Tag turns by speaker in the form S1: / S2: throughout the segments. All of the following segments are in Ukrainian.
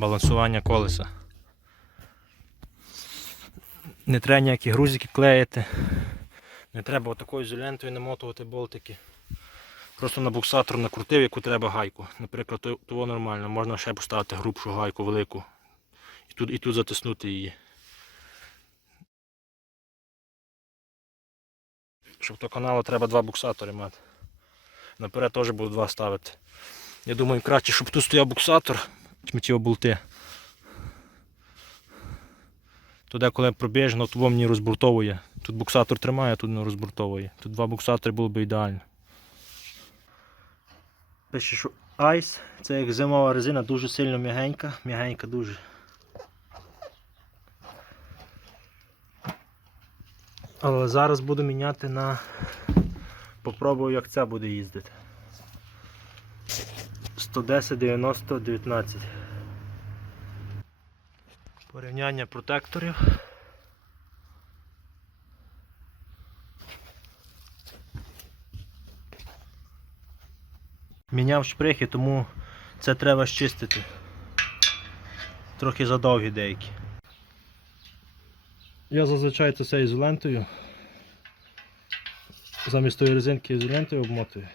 S1: балансування колеса. Не треба ніякі грузики клеїти. Не треба отакою ізолентою намотувати болтики. Просто на буксатор накрутив, яку треба гайку. Наприклад, того нормально. Можна ще поставити грубшу гайку велику. І тут, і тут затиснути її. Щоб до каналу треба два буксатори мати. Наперед теж буду два ставити. Я думаю, краще, щоб тут стояв буксатор, ті болти. Туди, коли пробіжно, то мені розбуртовує. Тут буксатор тримає, а тут не розбуртовує. Тут два буксатори було б ідеально. Пише, що Ice, це як зимова резина, дуже сильно м'ягенька, м'ягенька дуже. Але зараз буду міняти на. Попробую, як ця буде їздити. 110, 90, 19. Порівняння протекторів. Міняв шприхи, тому це треба щистити. Трохи задовгі деякі. Я зазвичай це все ізолентою. Замість тої резинки ізолентою обмотую.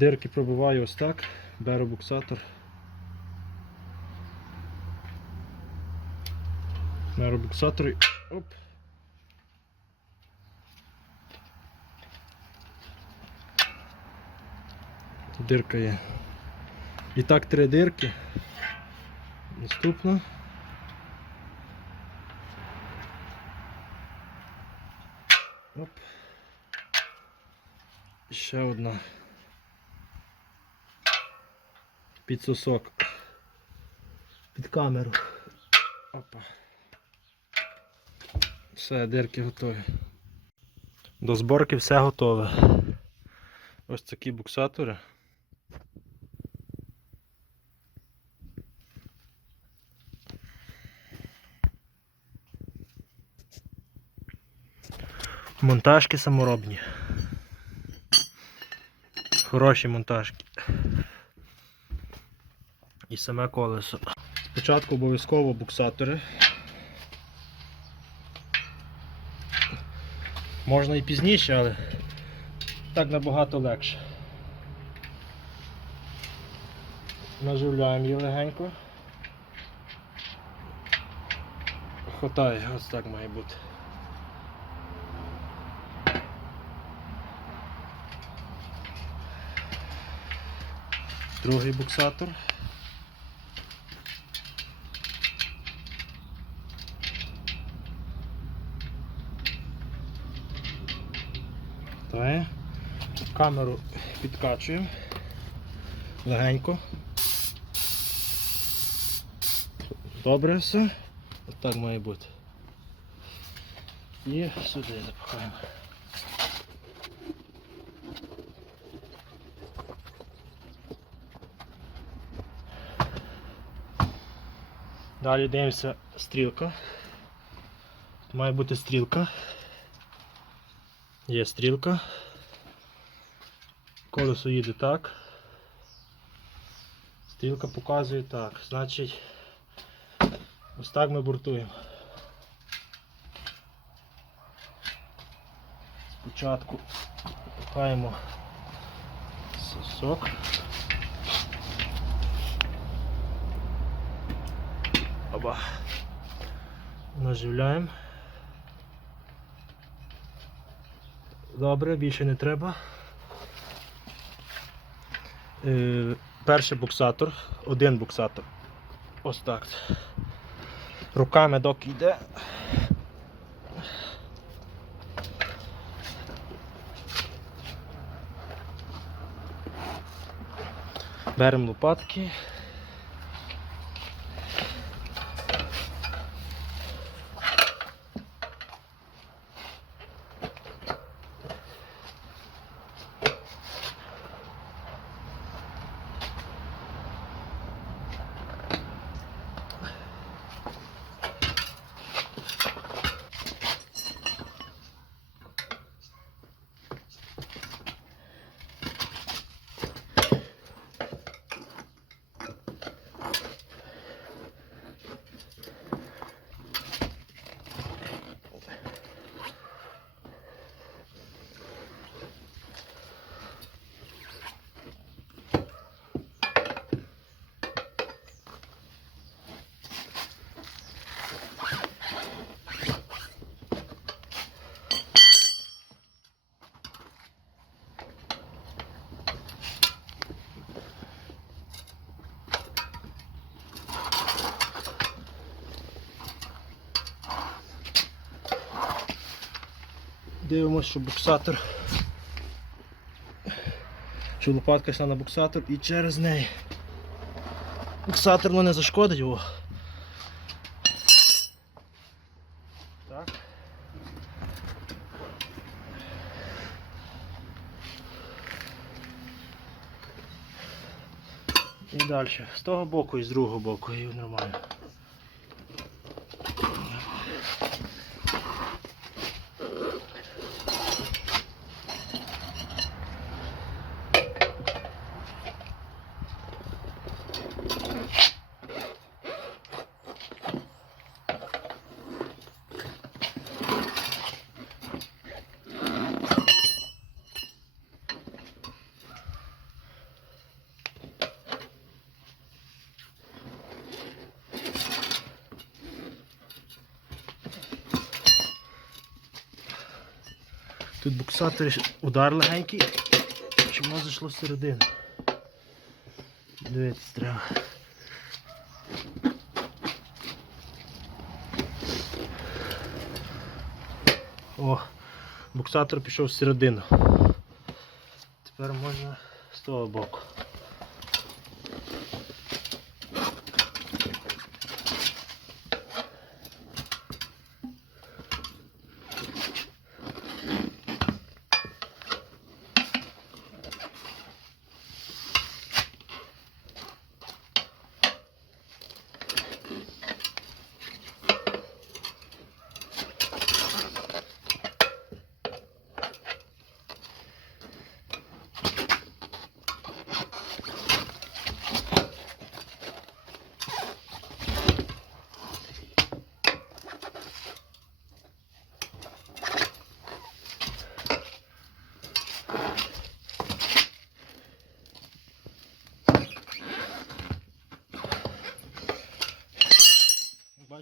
S1: Дирки пробиваю ось так, беру буксатор. Беру буксатор і оп. Дирка є. І так три дирки. Наступно. Оп. Ще одна. Під сосок. Під камеру. Опа. Все, дирки готові. До зборки все готове. Ось такі буксатори. Монтажки саморобні. Хороші монтажки. І саме колесо. Спочатку обов'язково буксатори. Можна і пізніше, але так набагато легше. Наживляємо її легенько. Хватає, ось так має бути. Другий буксатор. Так. Камеру підкачуємо легенько. Добре все. Ось так має бути. І сюди запихаємо. Далі дивимося стрілка. Має бути стрілка. Є стрілка. Колесо їде так. Стрілка показує так. Значить, ось так ми бортуємо. Спочатку пихаємо сосок. Оба. Наживляємо. Добре, більше не треба. Е, перший буксатор, один буксатор. Ось так. Руками доки йде. Беремо лопатки. Дивимось, що буксатор. Що лопатка йшла на буксатор і через неї. Буксатор ну, не зашкодить його. І далі. З того боку і з другого боку і нормально. Тут буксатор удар легенький, щоб воно зайшло всередину. Дивитись треба. О, буксатор пішов всередину. Тепер можна з того боку.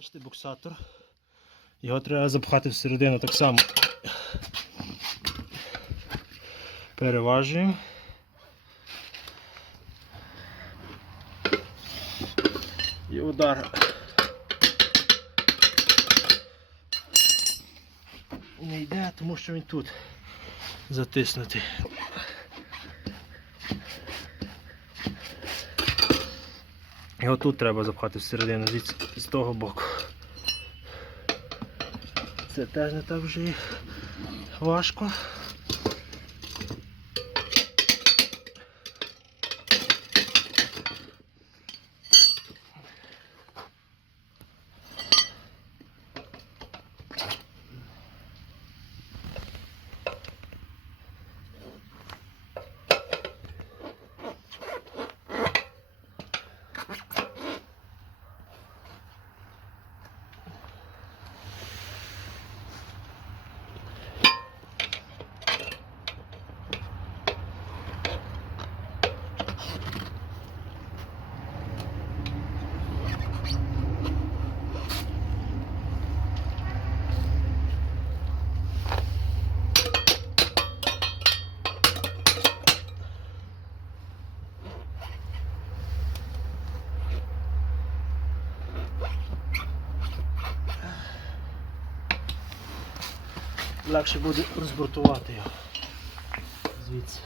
S1: Бачите, буксатор. Його треба запхати всередину так само. Переважуємо. І удар. Не йде, тому що він тут затиснутий. Його тут треба запхати всередину, з того боку. Це теж не так вже важко. Легше буде розбортувати його. Звідси.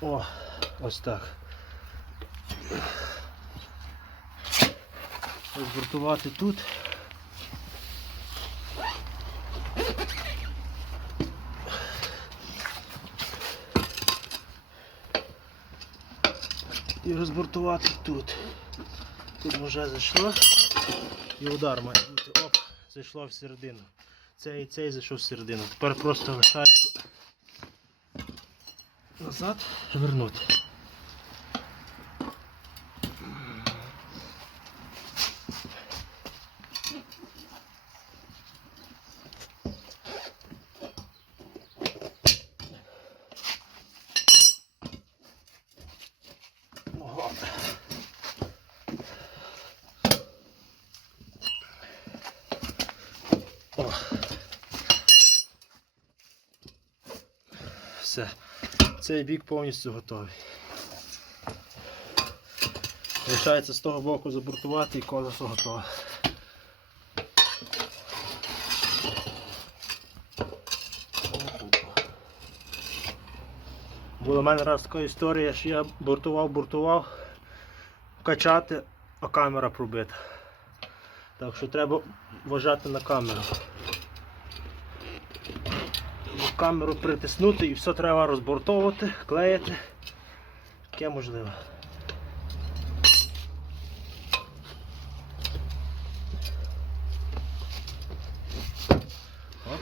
S1: О, ось так. Розбортувати тут. І розбортувати тут. Тут вже зайшло. І удар має бути. Оп, в середину. Цей і цей зайшов в середину. Тепер просто лишається назад вернути. все. Цей бік повністю готовий. Лишається з того боку забуртувати і колесо готове. Була в мене раз така історія, що я буртував-буртував качати, а камера пробита. Так що треба вважати на камеру. Камеру притиснути і все треба розбортовувати, клеїти. Таке можливо. Оп.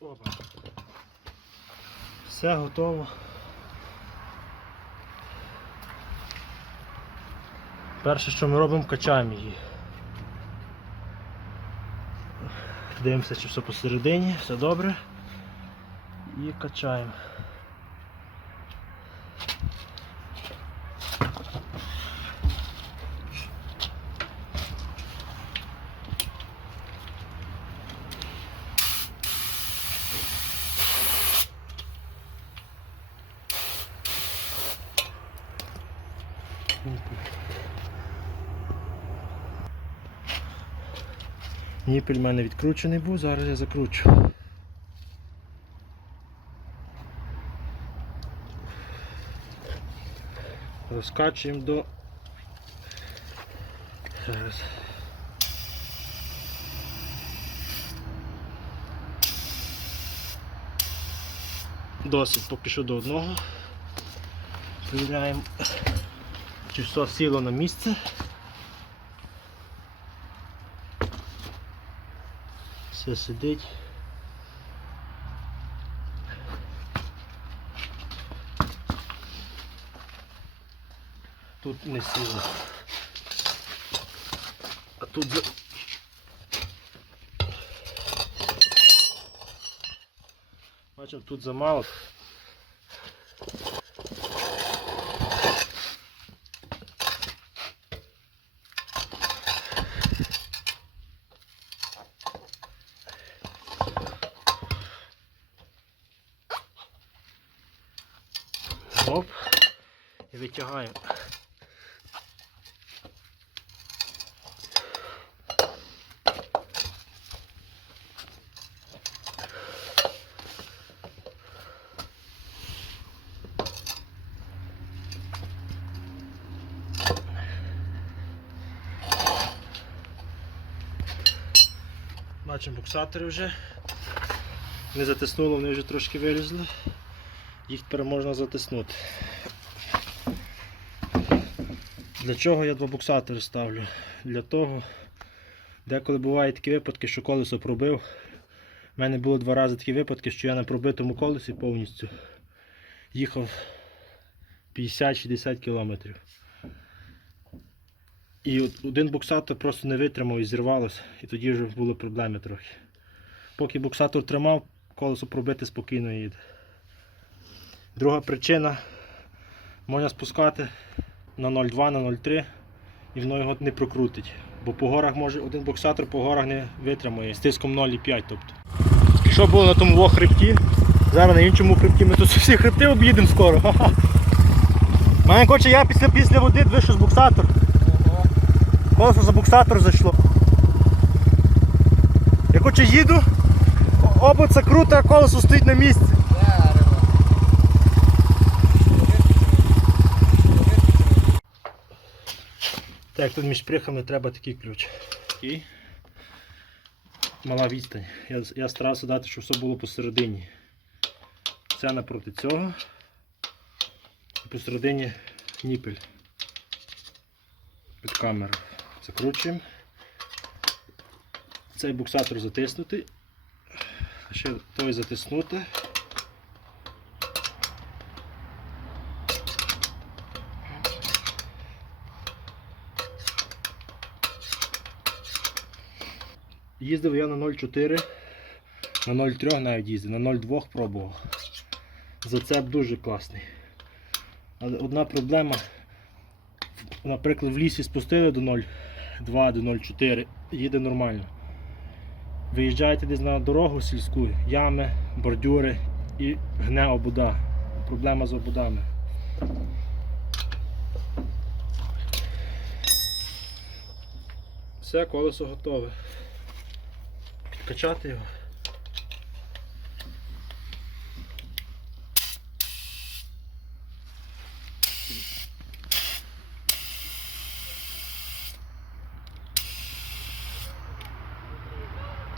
S1: Опа. Все готово. Перше, що ми робимо, качаємо її. Дивимося, чи все посередині, все добре. І качаємо. Ніпель в мене відкручений був, зараз я закручу. Розкачуємо до. Зараз. Досить поки що до одного. Перевіряємо, чи все сіло на місце. Все сидить. Тут не сіло. А тут. Бачимо, тут замало. Оп. І витягаємо. Бачимо буксатори вже. Не затиснуло, вони вже трошки вилізли. Їх тепер можна затиснути. Для чого я два буксатори ставлю? Для того, деколи бувають такі випадки, що колесо пробив. У мене було два рази такі випадки, що я на пробитому колесі повністю їхав 50-60 км. І от один буксатор просто не витримав і зірвалося, і тоді вже були проблеми трохи. Поки буксатор тримав, колесо пробити спокійно їде. Друга причина можна спускати на 0,2, на 0,3 і воно його не прокрутить. Бо по горах може один боксатор по горах не витримає з тиском 0,5. Тобто. Що було на тому хребті? Зараз на іншому хребті ми тут всі хребти об'їдемо скоро. Мене хоче я після, після води вийшов з буксатор. Колесо за буксатор зайшло. Я хоче їду, обоця круто, а колесо стоїть на місці. Так, тут між шприхами треба такий ключ. І мала відстань. Я, я старався дати, щоб все було посередині. Це напроти цього. І посередині ніпель. Під камеру. Закручуємо. Цей буксатор затиснути. Ще той затиснути. Їздив я на 0,4 На 0,3 навіть їздив, на 0,2 пробував. Зацеп дуже класний. Але одна проблема, наприклад, в лісі спустили до 0,2 до 0,4, їде нормально. Виїжджаєте десь на дорогу сільську, ями, бордюри і гне обуда. Проблема з обудами. Все, колесо готове. Підкачати його.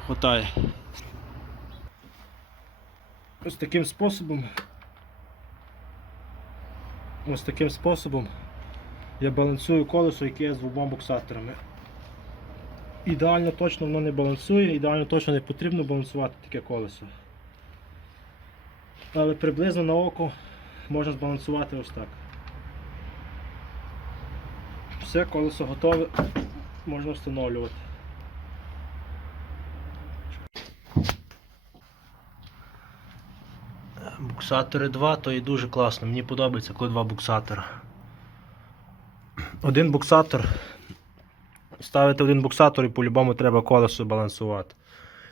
S1: Хватає. Ось таким способом. Ось таким способом я балансую колесо, яке є з двома буксаторами. Ідеально точно воно не балансує, ідеально точно не потрібно балансувати таке колесо. Але приблизно на око можна збалансувати ось так. Все, колесо готове, можна встановлювати. Буксатори 2, то і дуже класно. Мені подобається, коли два буксатора. Один буксатор. Ставити один буксатор і по-любому треба колесо балансувати.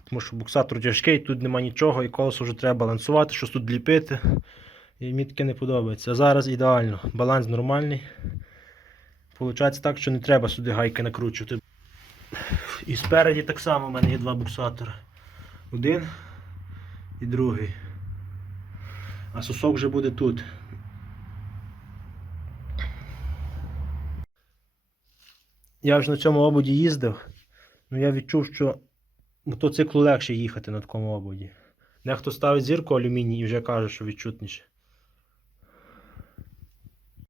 S1: Тому що буксатор тяжкий, тут нема нічого, і колесо вже треба балансувати, щось тут ліпити. І мені таке не подобається. Зараз ідеально. Баланс нормальний. Получається так, що не треба сюди гайки накручувати. І спереді так само в мене є два буксатори. Один і другий. А сосок вже буде тут. Я вже на цьому ободі їздив, але я відчув, що мотоциклу легше їхати на такому ободі. Дехто ставить зірку алюміній і вже каже, що відчутніше.